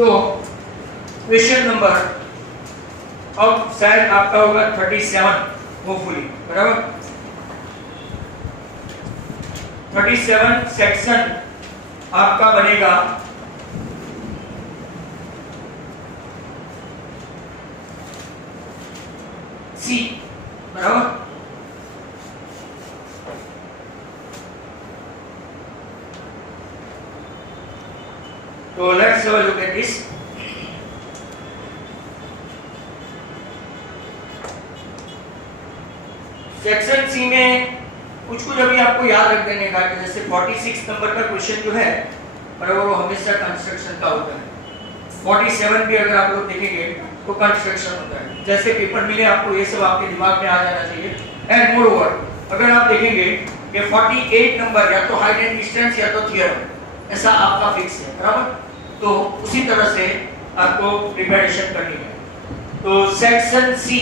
तो question number अब शायद आपका होगा 37 होपफुली, बराबर। 37 सेक्शन आपका बनेगा सी, बराबर। तो let's have a look at this. Section C में कुछ अभी आपको याद रख देने का, जैसे 46 नंबर का क्वेश्चन जो है बराबर वो हमेशा कंस्ट्रक्शन का होता है। 47 भी अगर आप लोग देखेंगे तो कंस्ट्रक्शन होता है। जैसे पेपर मिले आपको ये सब आपके दिमाग में आ जाना चाहिए। एंड मोर ओवर अगर आप देखेंगे कि 48 नंबर या तो हाइट एंड डिस्टेंस या तो थ्योरम, ऐसा आपका फिक्स है, बराबर। तो उसी तरह से आपको प्रिपरेशन करनी है। तो सेक्शन सी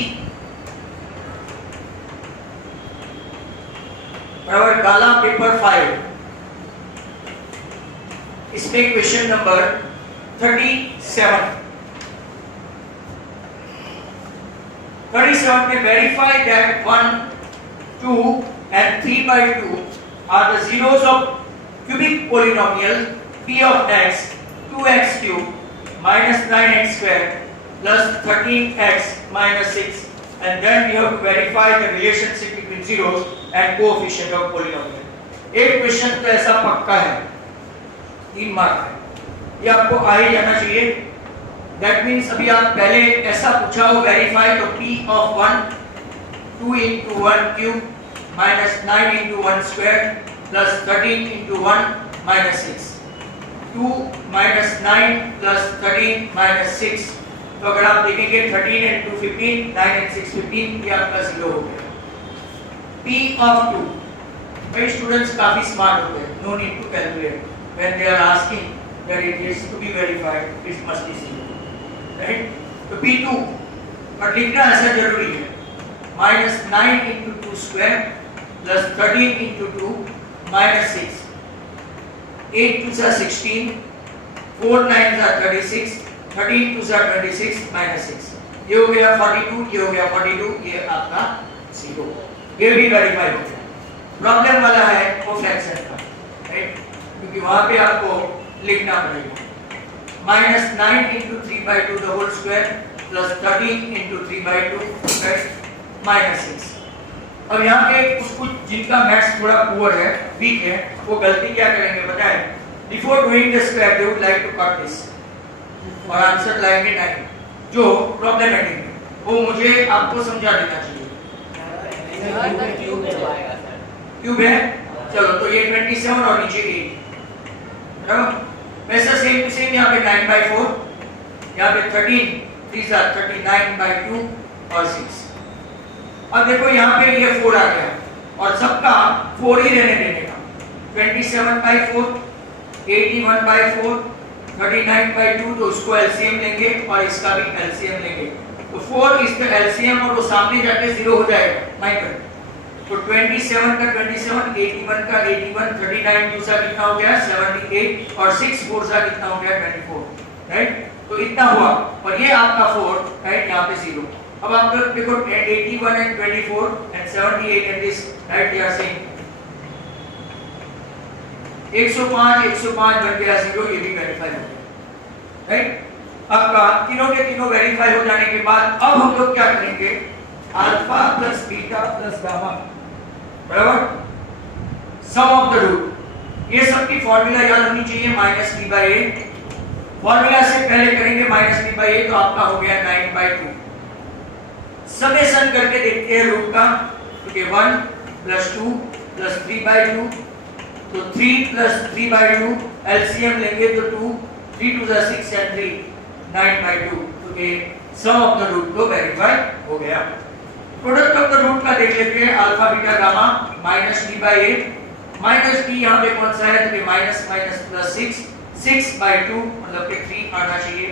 बराबर गाला पेपर 5, इसमें क्वेश्चन नंबर 37 में verify that 1, 2 and 3/2 are the zeros of cubic polynomial p of x 2x cube minus 9x square plus 13x minus 6, and then we have to verify the relationship between zeros and coefficient of polynomial। एक question तो ऐसा पक्का है, 3 mark है, ये आपको आ ही जाना चाहिए। दैट मीन्स अभी आप पहले ऐसा पूछा हो वेरीफाई, तो p of 1 2 into 1 cube minus 9 into 1 square plus 13 into 1 minus 6, 2 minus 9 plus 13 minus 6। तो अगर आप देखेंगे 13 into 15, 9 and 6 15, ये आपका 0 हो गया। p of 2, कई स्टूडेंट्स काफी स्मार्ट होते हैं, no need to calculate, when they are asking that it is to be verified it must be 0, right. तो p2 पर लिखना ऐसा जरूरी है, minus 9 into 2 square plus 13 into 2 minus 6, 8 2s are 16, 4 9s are 36, 13 2s are 26 minus 6, ये हो गया 42, ये हो गया 42, ये आपका 0, ये भी वेरीफाई हो गया। प्रॉब्लम वाला है वो फ्रैक्शन का, राइट, क्योंकि वहां पे आपको लिखना पड़ेगा minus 9 into 3/2 the whole square plus 13 into 3/2 right minus 6। अब यहाँ पे कुछ जिनका मैथ्स थोड़ा पुअर है, वीक है, वो गलती क्या करेंगे पता है? Before doing the square they would like to cut this और आंसर लाएंगे 9, जो प्रॉब्लमेटिक है वो मुझे आपको समझा देना चाहिए। क्यूब है, चलो तो ये 27 और नीचे 8, बराबर। वैसा सेम टू सेम यहाँ पे 9/4, यहाँ पे 13, these are 39/2 और 6। अब देखो यहाँ पे ये 4 आ गया और सबका 4 ही रहने देने का। 27/4, 81/4, 39/2, तो उसको एलसीएम लेंगे और इसका भी एलसीएम लेंगे, तो 4 इसका एलसीएम और वो सामने जाके 0 हो जाएगा, माइनस। तो 27 का 27, 81 का 81, 39 दूसरा कितना हो गया 78 और 6 4 सा कितना हो गया 24, राइट। तो इतना हुआ और ये आपका 4, राइट, यहाँ पे 0। अब आप लोग देखो 81 and 24 and 78 and this, right, they are same। 105 बन गया 0, ये भी वेरीफाई हो गया, राइट। आपका तीनों के तीनों वेरीफाई हो जाने के बाद अब हम लोग क्या करेंगे, alpha plus beta plus gamma बराबर सम ऑफ द रूट। ये सब की फॉर्मूला याद होनी चाहिए, -b/a। फॉर्मूला से पहले करेंगे -b/a, तो आपका हो गया 9/2। समेशन करके देखते हैं रूट का, क्योंकि 1 + 2 + 3/2, तो 3 + 3/2 एलसीएम लेंगे तो 2, 3 2 6 and 3 9/2, क्योंकि सम ऑफ द रूट तो वेरीफाई हो गया। प्रोडक्ट ऑफ द रूट का देख लेते हैं, alpha beta gamma -b/a, -b यहाँ पे कौन सा है, तो माइनस माइनस प्लस 6, 6/2 मतलब कि 3 आना चाहिए।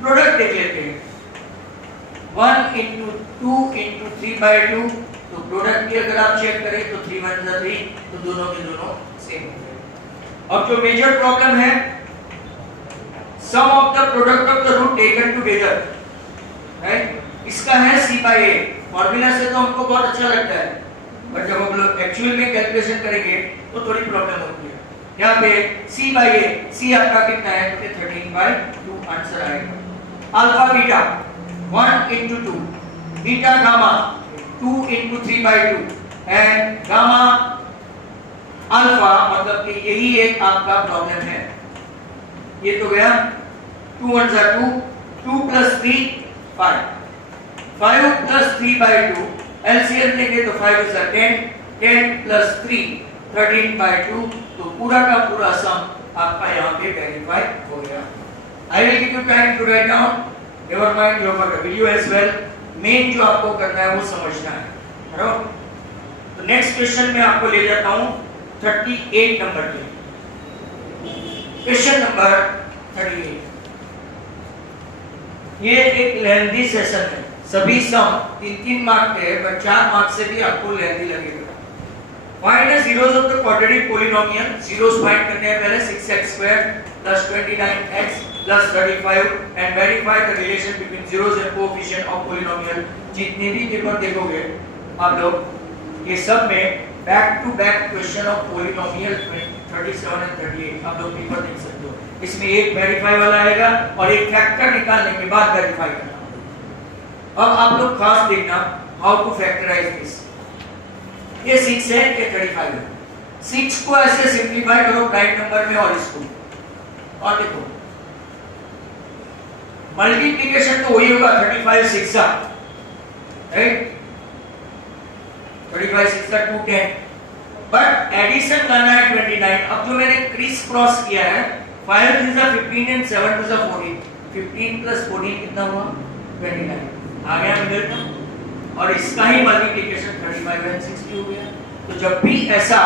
प्रोडक्ट देख लेते हैं, 1 × 2 × 3/2, तो प्रोडक्ट भी अगर आप चेक करें तो 3 1 3, तो दोनों के दोनों सेम हो गए। अब जो मेजर प्रॉब्लम है sum of the product of the root taken together, right? इसका है c by a। फॉर्मूला से तो हमको बहुत अच्छा लगता है, बट जब हम लोग एक्चुअल में कैलकुलेशन करेंगे तो थोड़ी प्रॉब्लम होती है। यहाँ पे c by a, c आपका कितना है तो 13/2 आंसर आएगा। Alpha beta 1 into 2, beta gamma 2 into 3/2 and gamma alpha, मतलब कि यही एक आपका प्रॉब्लम है। ये तो गया 2 1 2, 2 plus 3 5, 5 plus 3/2 एलसीएम लेंगे तो 5 is 10, 10 plus 3 13/2, तो पूरा का पूरा सम आपका यहाँ पे वेरीफाई हो गया। I will give you time to write down. Never mind, you have a video as well. Main जो आपको करना है वो समझना है, बराबर? तो नेक्स्ट क्वेश्चन में आपको ले जाता हूँ 38 नंबर पे। क्वेश्चन नंबर 38, ये एक लेंथी सेशन है। सभी सम 3-3 मार्क के हैं, पर 4 मार्क से भी आपको लेंथी लगेगा। Find the zeros of the quadratic polynomial. Zeros find करने हैं पहले 6x² plus 29x plus 35 and verify the relation between zeros and coefficient of polynomial। जितने भी पेपर देखोगे आप लोग, ये सब में back to back question of polynomial 37 और 38 आप लोग पेपर देख सकते हो। इसमें एक वेरीफाई वाला आएगा और एक फैक्टर निकालने के बाद वेरीफाई करना। अब आप लोग खास देखना हाउ टू फैक्टराइज दिस। ये 6 है, ये 35 है। 6 को ऐसे सिंपलीफाई करो प्राइम नंबर में और इसको, और देखो मल्टीप्लिकेशन तो वही होगा 35 6 राइट, 35 6 210, बट एडिशन करना है 29। अब जो मैंने क्रिस क्रॉस किया है 5 to the 15 and 7 to the 14, 15 plus 14 कितना हुआ 29, आ गया मिडल टर्म, और इसका ही मल्टीप्लिकेशन 35 and 60 हो गया। तो जब भी ऐसा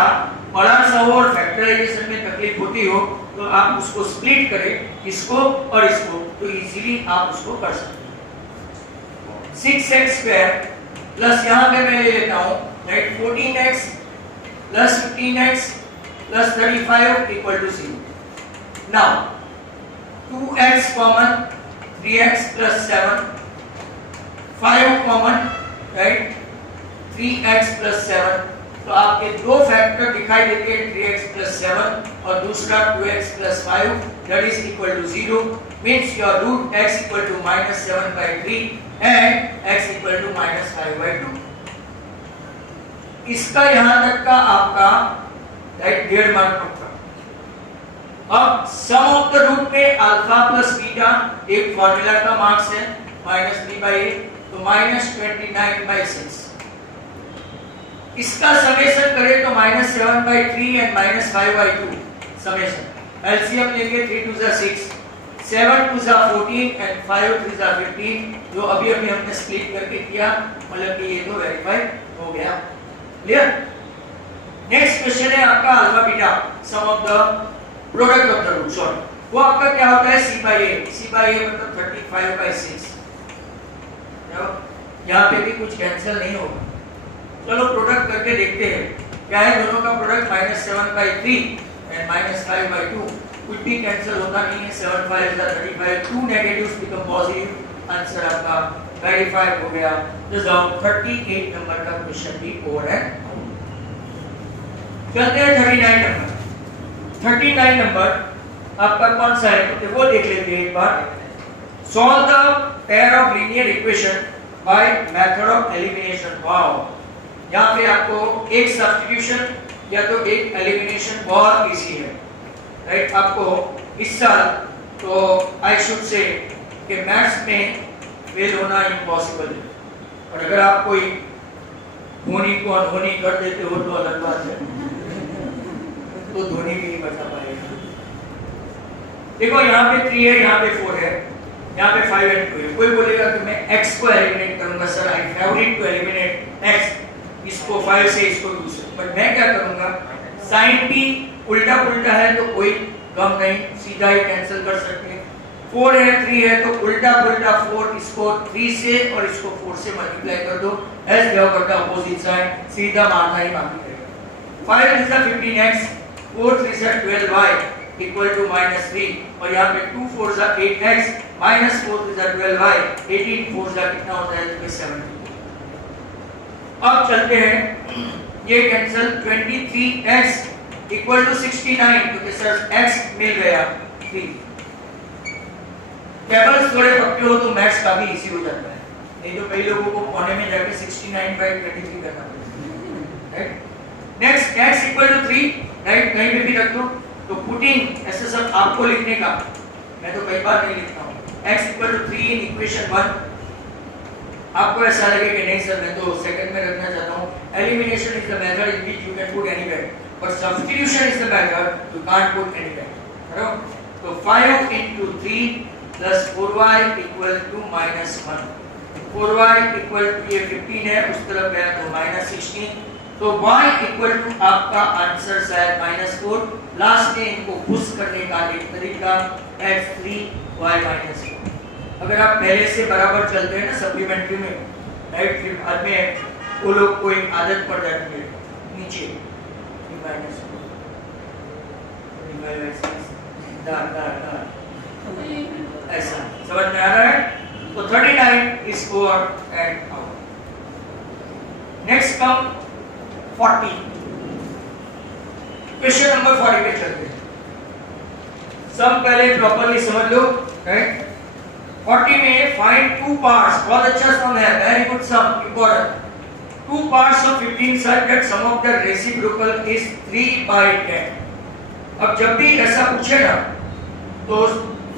बड़ा सा हो और फैक्टराइजेशन में तकलीफ होती हो तो आप उसको स्प्लिट करें, इसको और इसको, तो इजीली आप उसको कर सकते हैं। 6x² प्लस यहाँ पे मैं ले लेता हूँ right 14x plus 15x plus 35 equal to 0। Now 2x common, 3x plus 7, 5 common right 3x plus 7, तो आपके दो फैक्टर दिखाई देते हैं 3x प्लस 7 और दूसरा 2x plus 5, that is equal to 0, means your root x equal to -7/3 and x equal to -5/2। इसका यहां तक का आपका राइट 1.5 मार्क पक्का। अब सम ऑफ द रूट में अल्फा प्लस बीटा एक फार्मूला का मार्क्स है -3/8, तो -29/6। इसका समेशन करें तो -7/3 एंड -5/2 समेशन। एलसीएम लेंगे 3 2 6, 7 2 14 एंड 5 3 15, जो अभी हमने स्प्लिट करके किया, मतलब कि ये तो वेरीफाई हो गया। क्लियर? नेक्स्ट क्वेश्चन है आपका alpha beta sum of the product of the root. Sorry, वो आपका क्या होता है c/a। c/a मतलब 35/6। यहाँ पे भी कुछ कैंसिल नहीं होगा। चलो प्रोडक्ट करके देखते हैं क्या है। दोनों का प्रोडक्ट -7/3 एंड -5/2, कुछ भी कैंसिल होता नहीं है। 7 5 35, 2 नेगेटिव्स बिकम पॉजिटिव, आंसर आपका वेरीफाई हो गया। दिस इज 38 नंबर का क्वेश्चन भी ओवर है। चलते हैं 39 नंबर। 39 नंबर आपका कौन सा है तो वो देख लेते हैं एक बार। Solve the pair of linear equation by method of elimination. Wow, यहाँ पे आपको एक सब्स्टिट्यूशन या तो एक एलिमिनेशन बहुत इजी है राइट। आपको इस साल तो आई शुड से कि मैथ्स में फेल होना इम्पॉसिबल है, और अगर आप कोई होनी को अनहोनी कर देते हो तो अलग बात है, तो धोनी भी नहीं बचा पाएगा। देखो यहाँ पे 3 है, यहाँ पे 4 है, यहाँ पे 5 and 2 है। कोई बोलेगा कि मैं x को एलिमिनेट करूंगा, sir I favourite to eliminate x, इसको 5 से इसको 2 से, बट मैं क्या करूंगा, साइन भी उल्टा पुल्टा है तो कोई गम नहीं, सीधा ही कैंसिल कर सकते हैं। 4 है 3 है तो उल्टा पुल्टा 4, इसको 3 से और इसको 4 से मल्टीप्लाई कर दो, एज बिहेव करता अपोजिट साइड, सीधा मारना ही बाकी रहेगा। 5 is the 15x, 4 3 is 12y equal to -3 और यहाँ पे 2 4 जा 8x -4 3 जा 12y 18 4 जा कितना होता है तो 70। अब चलते हैं ये कैंसिल 23x इक्वल टू 69 तो सर x मिल गया 3। टेबल्स थोड़े पक्के हो तो मैथ्स काफी इजी हो जाता है, नहीं तो कई लोगों को कोने में जाके 69/23 करना पड़ता है, right. Next x equal to 3, right, कहीं पे भी रख दो तो पुटिंग ऐसे सब आपको लिखने का, मैं तो कई बार नहीं लिखता हूँ। x equal to 3 in equation 1, आपको ऐसा लगे कि नहीं सर मैं तो सेकंड में रखना चाहता हूँ। Elimination is the method in which you can put anywhere, but substitution is the method you can't put anywhere, बराबर। तो 5 into 3 plus 4y equal to -1, 4y equal to ये 15 है, उस तरफ गया तो -16, तो y equal to आपका आंसर शायद -4। लास्ट में इनको पुश करने का एक तरीका x3y -4। अगर आप पहले से बराबर चलते हैं ना सप्लीमेंट्री में, राइट, फिर बाद में वो लोग को एक आदत पड़ जाती है नीचे ऐसा, समझ में आ रहा है। तो 39 is over and out. Next come 40, question number 40 पे चलते हैं। सब पहले प्रॉपर्ली समझ लो, राइट। 40 में फाइंड टू पार्ट्स, बहुत अच्छा सम है, very good sum, important. Two parts of 15 such that sum of the reciprocal is 3/10। अब जब भी ऐसा पूछे ना तो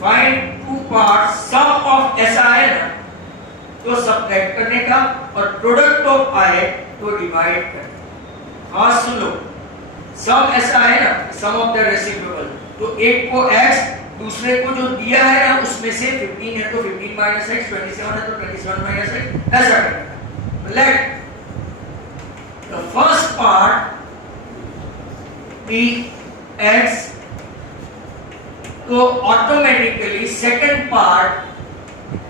find two parts, sum of ऐसा आए ना तो सब्ट्रैक्ट करने का और प्रोडक्ट ऑफ आए तो डिवाइड करने का। हाँ सुन लो, सम ऐसा है ना, सम ऑफ द रेसिप्रोकल, तो एक को x दूसरे को जो दिया है ना उसमें से 15 है तो 15 - x, 27 है तो 27 - x, ऐसा करना। Let the first part be x, तो ऑटोमेटिकली सेकंड पार्ट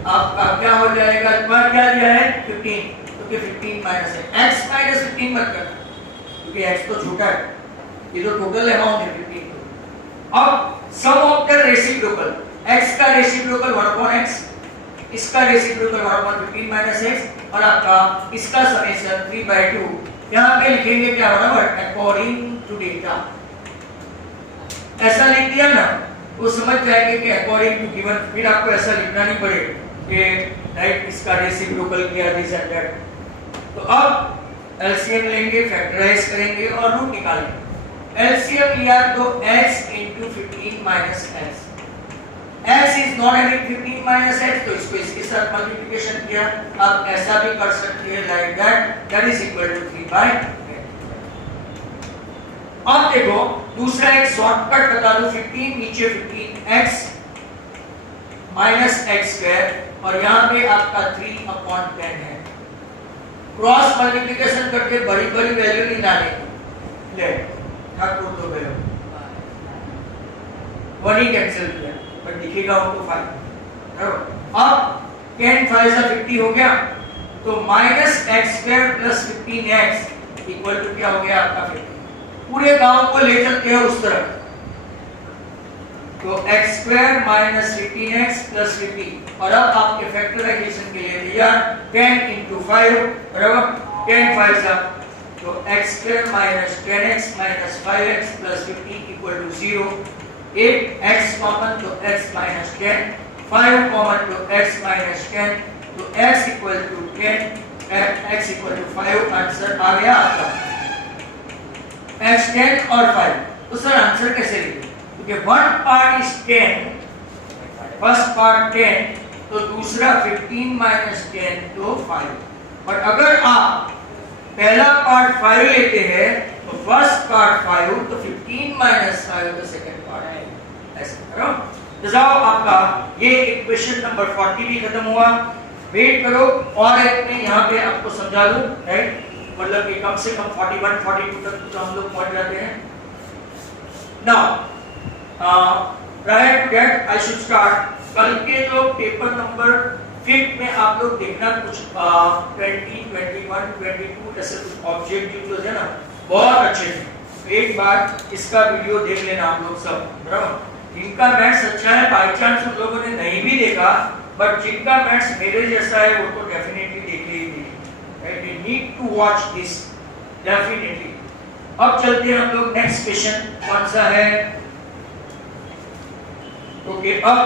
आपका क्या हो जाएगा, तुम्हारा क्या दिया है 15, क्योंकि 15 - x -15 मत करना क्योंकि x तो छोटा है, ये तो टोटल अमाउंट है 15। अब सम ऑफ द रेसिप्रोकल, x का रेसिप्रोकल 1/x, इसका रेसिप्रोकल 1/15 - x और आपका इसका समेशन 3/2। यहां पे लिखेंगे क्या, बराबर, अकॉर्डिंग टू डेटा। ऐसा लिख दिया ना वो समझ जाएंगे कि अकॉर्डिंग टू गिवन, फिर आपको ऐसा लिखना नहीं पड़ेगा कि राइट इसका रेसिप्रोकल किया दिस एंड दैट। तो अब एलसीएम लेंगे, फैक्टराइज करेंगे और रूट निकालेंगे। एलसीएम लिया तो x into 15 minus x, x is not having 15 minus x, तो इसको इसके साथ मल्टीप्लिकेशन किया। आप ऐसा भी कर सकते हैं like that, that is equal to 3/10। अब देखो दूसरा एक शॉर्टकट बता दूं, 15 नीचे 15x minus x square और यहाँ पे आपका 3/10 है। क्रॉस मल्टीप्लिकेशन करके बड़ी बड़ी वैल्यू नहीं लाने, ले ठाकुर तो गए 1 ही कैंसिल किया पर दिखेगा उनको 5। अब 10 5 से 50 हो गया तो -x² + 15x इक्वल टू क्या हो गया आपका 50। पूरे गांव को ले चलते हैं उस तरफ, तो x² - 15x + 50 और अब आपके फैक्टराइजेशन के लिए दिया 10 × 5, बराबर 10 5 से, तो x² - 10x - 5x + 50 = 0। 8x common तो x - 10, 5 कॉमन तो x - 10, तो x = 10, x = 5, आंसर आ गया आपका x 10 और 5। तो सर आंसर कैसे लिखें, क्योंकि one part is 10, first part 10 तो दूसरा 15 - 10 तो 5। बट अगर आप पहला पार्ट 5 लेते हैं तो फर्स्ट पार्ट 5 तो 15 - 5 तो सेकंड पार्ट है, ऐसा करो। तो जाओ आपका ये इक्वेशन नंबर 40 भी खत्म हुआ। वेट करो और एक में यहाँ पे आपको समझा दूं, राइट, मतलब कि कम से कम 41 42 तक तो हम लोग पहुंच जाते हैं। Now prior to that I should start, कल के जो पेपर नंबर 5 में आप लोग देखना कुछ 20 21 22 ऐसे कुछ ऑब्जेक्टिव जो है ना बहुत अच्छे थे, तो एक बार इसका वीडियो देख लेना आप लोग सब, बराबर। जिनका मैथ्स अच्छा है, बाई चांस उन लोगों ने नहीं भी देखा, बट जिनका मैथ्स मेरे जैसा है वो तो डेफिनेटली देख लेंगे, right. You need to watch this definitely. अब चलते हैं हम लोग नेक्स्ट क्वेश्चन, कौन सा है? ओके, अब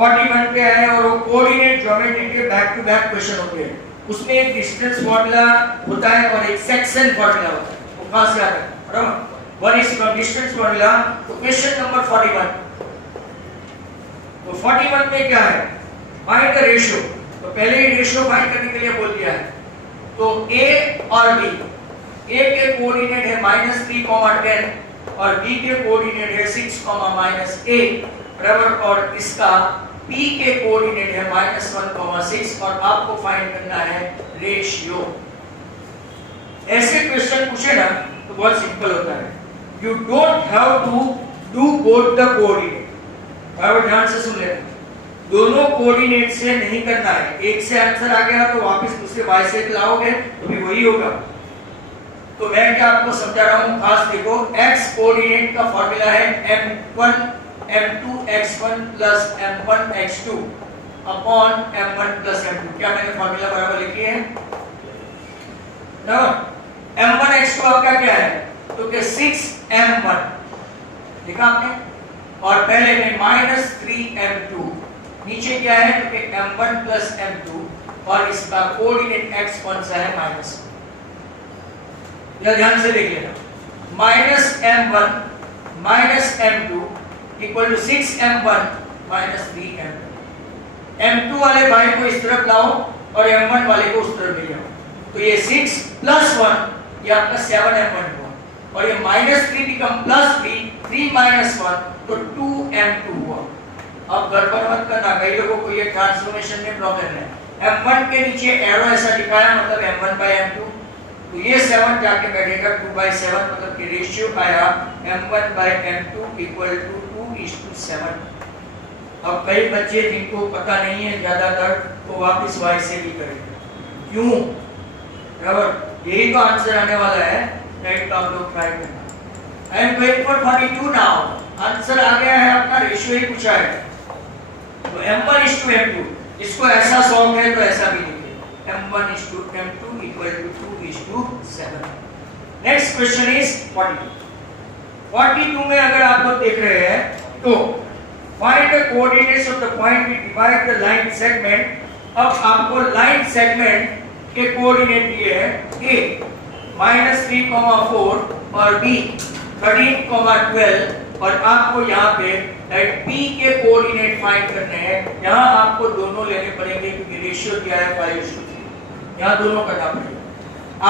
41 पे आए और वो कोऑर्डिनेट ज्योमेट्री के बैक टू बैक क्वेश्चन होते हैं। उसमें एक डिस्टेंस फार्मूला होता है और एक सेक्शन फार्मूला होता है, वो खास याद है, बराबर। One is from distance formula. तो क्वेश्चन नंबर 41, तो 41 में क्या है? Find the ratio. तो पहले ही रेशियो फाइंड करने के लिए बोल दिया है। तो a और b, a के कोऑर्डिनेट है -3, 10 और b के कोऑर्डिनेट है 6, -8, बराबर। और इसका p के कोऑर्डिनेट है -1, 6 और आपको फाइंड करना है रेशियो। ऐसे क्वेश्चन पूछे ना तो बहुत सिंपल होता है। You don't have to do both the coordinate, बराबर, ध्यान से सुन लेना। दोनों कोऑर्डिनेट से नहीं करना है। एक से आंसर आ गया तो वापस दूसरे y से लाओगे तो भी वही होगा। तो मैं क्या आपको समझा रहा हूं, खास देखो। x कोऑर्डिनेट का फार्मूला है m1 m2 x1 plus m1 x2 upon m1 plus m2। क्या मैंने फार्मूला बराबर लिखी है ना? m1 x2 आपका क्या है? तो क्या 6m1 लिखा आपने, और पहले में -3m2, नीचे क्या है? तो क्या m1 plus m2 और इसका कोऑर्डिनेट x कौन सा है? -1। यह ध्यान से देख लेना। -m1 -m2 equal to 6m1 -3m2। m2 वाले भाई को इस तरफ लाओ और m1 वाले को उस तरफ ले जाओ, तो ये 6 + 1 ये आपका 7m1 हुआ, और ये -3 बिकम +3, 3 - 1 तो 2m2 हुआ। अब गड़बड़ मत करना, कई लोगों को ये ट्रांसफॉर्मेशन में प्रॉब्लम है। m1 के नीचे एरो ऐसा दिखाया, मतलब m1/m2, तो ये 7 जाके बैठेगा 2/7, मतलब कि रेशियो आया m1/m2 इक्वल टू 2:7। अब कई बच्चे जिनको पता नहीं है ज्यादातर, तो वापस y से भी करेंगे। क्यों? बराबर, यही तो आंसर आने वाला है, राइट। तो आप लोग ट्राई करना। I am going for 42 now. Answer आ गया है, अपना रेशियो ही पूछा है। तो m1:m2, इसको ऐसा सॉल्व है तो ऐसा भी लिखिए, m1:m2 equal to 2:7। Next question is 42 में अगर आप लोग देख रहे हैं तो find the coordinates of the point we divide the line segment. अब आपको लाइन सेगमेंट के कोऑर्डिनेट दिए हैं, a -3, 4 और b 13, 12, और आपको यहाँ पे p के कोऑर्डिनेट फाइंड करने हैं। यहाँ आपको दोनों लेने पड़ेंगे क्योंकि रेशियो दिया है 5:3, यहाँ दोनों करना पड़ेगा।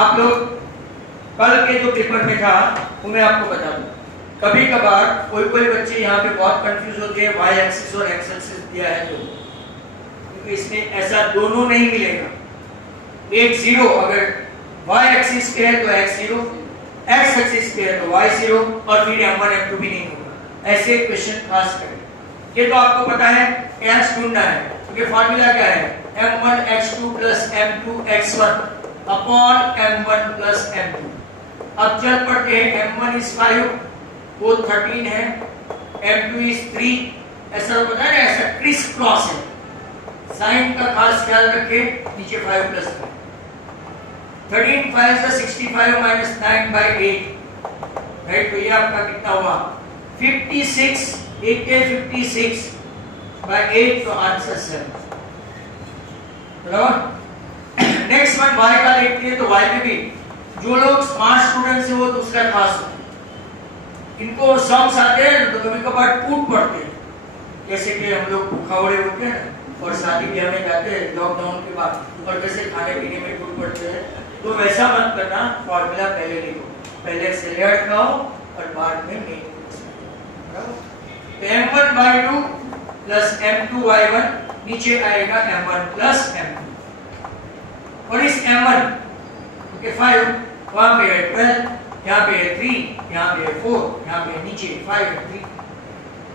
आप लोग कल के जो पेपर में था वो मैं आपको बता दूं, कभी कभार कोई बच्चे यहाँ पे बहुत कंफ्यूज होते हैं, y एक्सिस और x एक्सिस दिया है तो, क्योंकि इसमें ऐसा दोनों नहीं मिलेगा। एक 0 अगर y एक्सिस पे है तो x 0, x एक्सिस पे है तो y 0, और फिर m1 m2 भी नहीं होगा। ऐसे क्वेश्चन खास करें, ये तो आपको पता है x ढूंढना है, क्योंकि फार्मूला क्या है? m1 x2 plus m2 x1 upon m1 plus m2। अब चल पड़ते हैं, m1 is 5, वो 13 है, m2 is 3, ऐसा पता है ना, ऐसा क्रिस क्रॉस है। साइन का खास ख्याल रखें, नीचे 5 + 5, 13 5 is 65 - 9/8, राइट। तो ये आपका कितना हुआ? 56, 56/8, तो आंसर 7, बराबर। नेक्स्ट वन y का देखते हैं, तो y में भी जो लोग स्मार्ट स्टूडेंट्स हैं वो दूसरा खास है, इनको सम्स आते हैं तो कभी कभार टूट पड़ते हैं, जैसे कि हम लोग भूखावड़े होते हैं और शादी ब्याह में जाते हैं लॉकडाउन के बाद, और जैसे खाने पीने में टूट पड़ते हैं, तो वैसा मत करना। फॉर्मूला पहले लिखो, पहले सेलेक्ट खाओ और बाद में मेन। तो m1/2 प्लस m2/1, नीचे आएगा m1 प्लस m2, और इस m1 के 5 वहां पे है 12, यहाँ पे है 3, यहाँ पे है 4, यहाँ पे नीचे 5 है 3,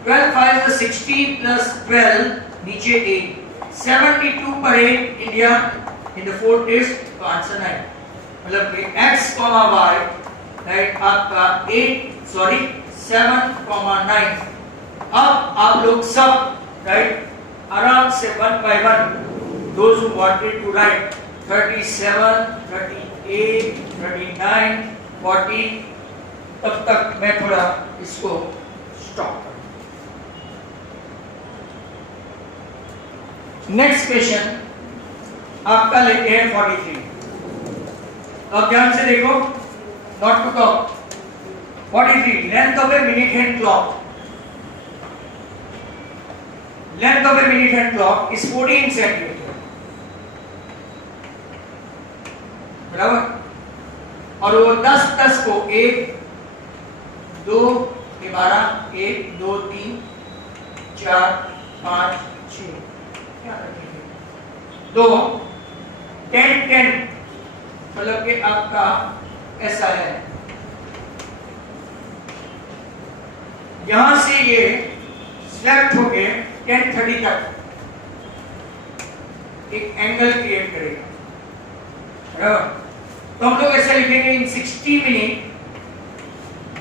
12 5 is 60 plus 12, नीचे 8, 72 per 8 India in the 4th test, तो आंसर 9। मतलब कि x, y राइट आपका 7,9। अब आप लोग सब राइट आराम से 1 by 1 those who wanted to write 37, 38, 39, 40 तब तक मैं थोड़ा इसको स्टॉप करूं। नेक्स्ट क्वेश्चन आपका लेते हैं 43। अब ध्यान से देखो, not to talk. 43 length of a minute hand clock, length of a minute hand clock is 14 centimetre, बराबर। और वो 10 को 1 2 12 1 2 3 4 5 6 2 10 10 मतलब कि आपका ऐसा है, यहां से ये स्लैक्ट होके 10:30 तक एक एंगल क्रिएट करेगा, बराबर। तो हम लोग ऐसा लिखेंगे इन 60 मिनट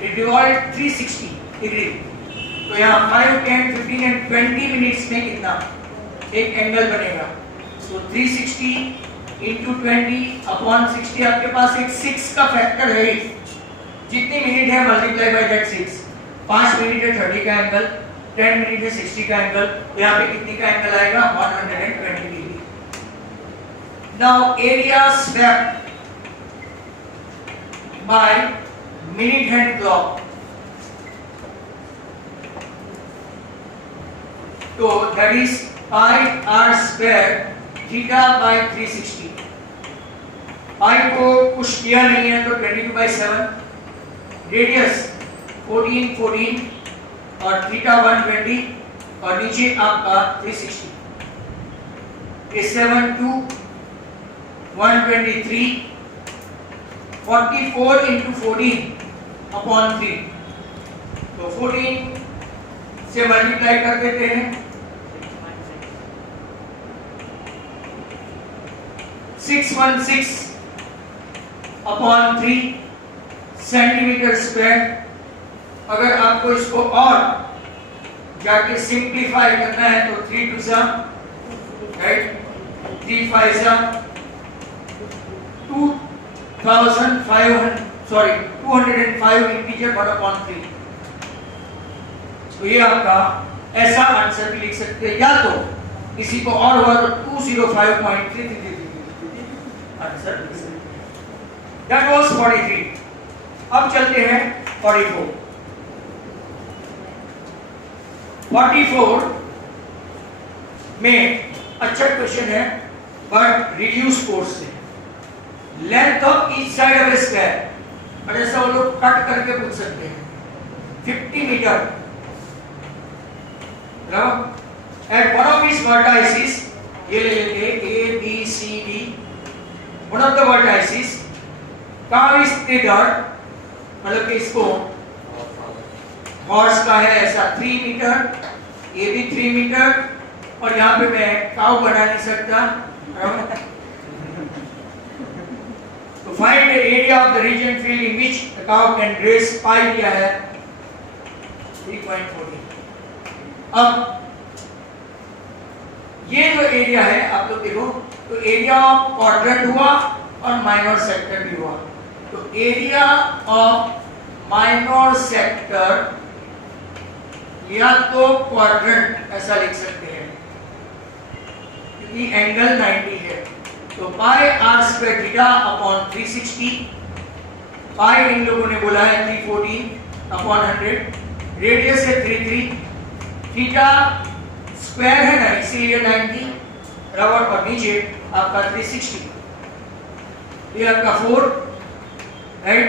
इट रिवॉल्व 360 डिग्री। तो यहाँ 5, 10, 15 एंड 20 मिनट्स में कितना एक एंगल बनेगा। सो 360 इंटू 20 अपॉन 60, आपके पास एक 6 का फैक्टर है, जितनी मिनट है मल्टीप्लाई बाय दैट 6। 5 मिनट है 30 का एंगल, 10 मिनट है 60 का एंगल, तो यहाँ पे कितनी का एंगल आएगा 120 degree. Now area swept by minute hand clock, so that is pi r square theta by 360। pi को कुछ किया नहीं है तो 22/7, रेडियस 14 14 और थीटा 120 और नीचे आपका 360। ये 7 2 123 44 into 14 upon 3, तो 14 से मल्टीप्लाई कर देते हैं, 616 upon 3 सेंटीमीटर स्क्वायर। अगर आपको इसको और जाके सिंप्लीफाई करना है तो 3 2 सा राइट, 3 5 सा 205 इंटीजर 1/3। तो ये आपका ऐसा आंसर भी लिख सकते हैं, या तो किसी को और हुआ तो 205.333 आंसर लिख सकते हैं। That was 43। अब चलते हैं 44। 44 में अच्छा क्वेश्चन है बट रिड्यूस कोर्स से। Length of each side of A square, और ऐसा वो लोग कट करके पूछ सकते हैं 50 metre, at one of these vertices, ये ले लेंगे A B C D, one of the vertices curve is triggered, मतलब कि इसको हॉर्स का है ऐसा 3 मीटर, ये भी 3 मीटर, और यहाँ पे मैं काउ बना नहीं सकता। तो find the area of the region field in which the cow can graze, pi दिया है 3.14। अब ये जो एरिया है आप लोग देखो, तो एरिया ऑफ क्वाड्रेंट हुआ और माइनर सेक्टर भी हुआ। तो एरिया ऑफ माइनर सेक्टर या तो क्वाड्रेंट ऐसा लिख सकते हैं क्योंकि एंगल 90 है। तो पाई आर स्क्वायर थीटा अपॉन 360, पाई इन लोगों ने बोला है 314 अपॉन 100, रेडियस है 33, थीटा स्क्वायर है ना इसीलिए 90 बराबर, और नीचे आपका 360, ये आपका 4 राइट,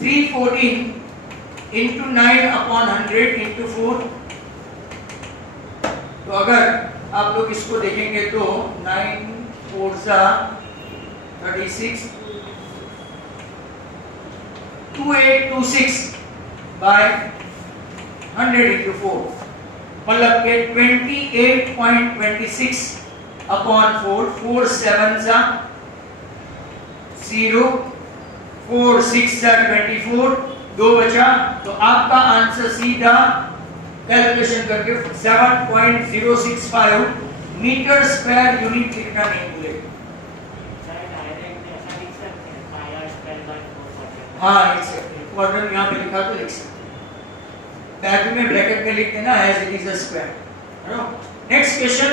314 इंटू 9 अपॉन 100 इंटू 4। तो अगर आप लोग इसको देखेंगे तो 9 4 36 2826 बाय 100 इंटू 4, मतलब के 28.26 अपॉन 4, 4 7 0, 4 6 24, 2 बचा, तो आपका आंसर सीधा कैलकुलेशन करके 7.065 मीटर स्क्वायर यूनिट लिखना नहीं भूले। हाँ लिख सकते, क्वाड्रेंट यहाँ पे लिखा तो लिख सकते, बैक में ब्रैकेट में लिख देना as it is a square. Next question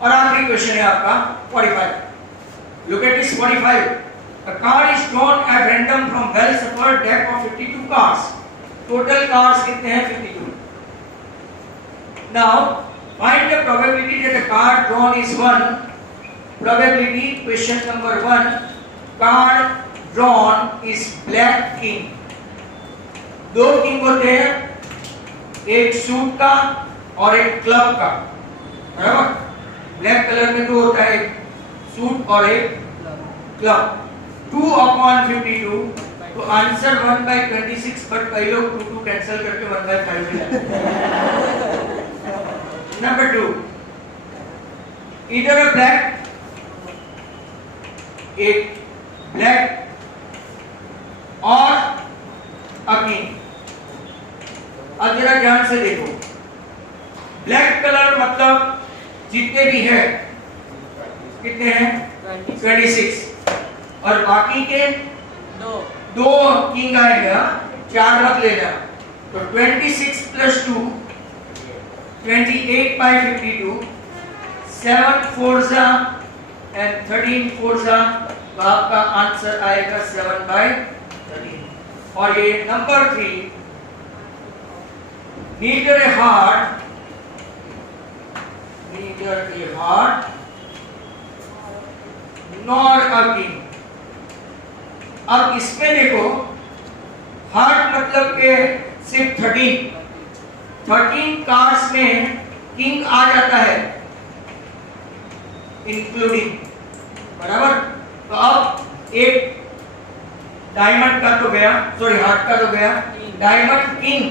और आखिरी क्वेश्चन है आपका 45। Look at this 45। A car is drawn at random from well-suffered deck of 52 cars. Total cars कितने हैं? 52. Now find the probability that a car drawn is 1. Probability question number 1. Car drawn is black king. दो king होते हैं, एक suit का और एक club का, बराबर? ब्लैक कलर में दो होता है, एक सूट और एक क्लब। 2/52, तो आंसर 1/26, बट कई लोग 2 कैंसिल करके 1/5 ले जाते हैं। नंबर 2, इधर ब्लैक, एक ब्लैक और अकीन। अब जरा ध्यान से देखो, ब्लैक कलर मतलब जितने भी है कितने हैं? 26, और बाकी के दो किंग आएगा, 4 रख लेना, तो 26 + 2 28/52, 7 4s and 13 4s, तो आपका आंसर आएगा 7/13। और ये number 3, neither a heart nor a king। अब इसमें देखो, हार्ट मतलब के सिर्फ 13 कार्ड्स में किंग आ जाता है इंक्लूडिंग, बराबर? तो अब एक डायमंड का तो गया, सॉरी हार्ट का तो गया, डायमंड किंग,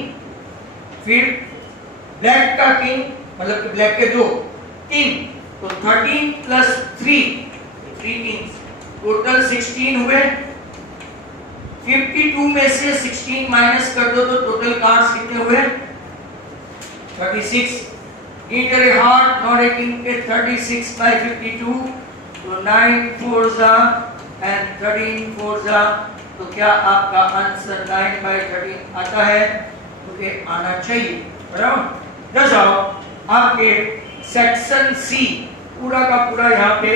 फिर ब्लैक का किंग, मतलब ब्लैक के 2 किंग, तो 13 + 3 किंग्स, टोटल 16 हुए। 52 में से 16 माइनस कर दो तो टोटल कार्ड्स कितने हुए? 36। Neither a heart nor a king के 36/52, तो 9 4s and 13 4s, तो क्या आपका आंसर 9/13 आता है? तो ये आना चाहिए, बराबर? जाओ, आपके सेक्शन सी पूरा का पूरा यहाँ पे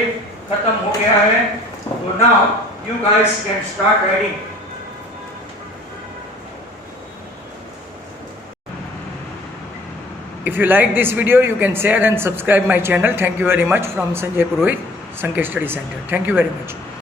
खत्म हो गया है। तो now you guys can start writing. If you like this video, you can share and subscribe my channel. Thank you very much from Sanjay Purohit, Sanket Study Center. Thank you very much.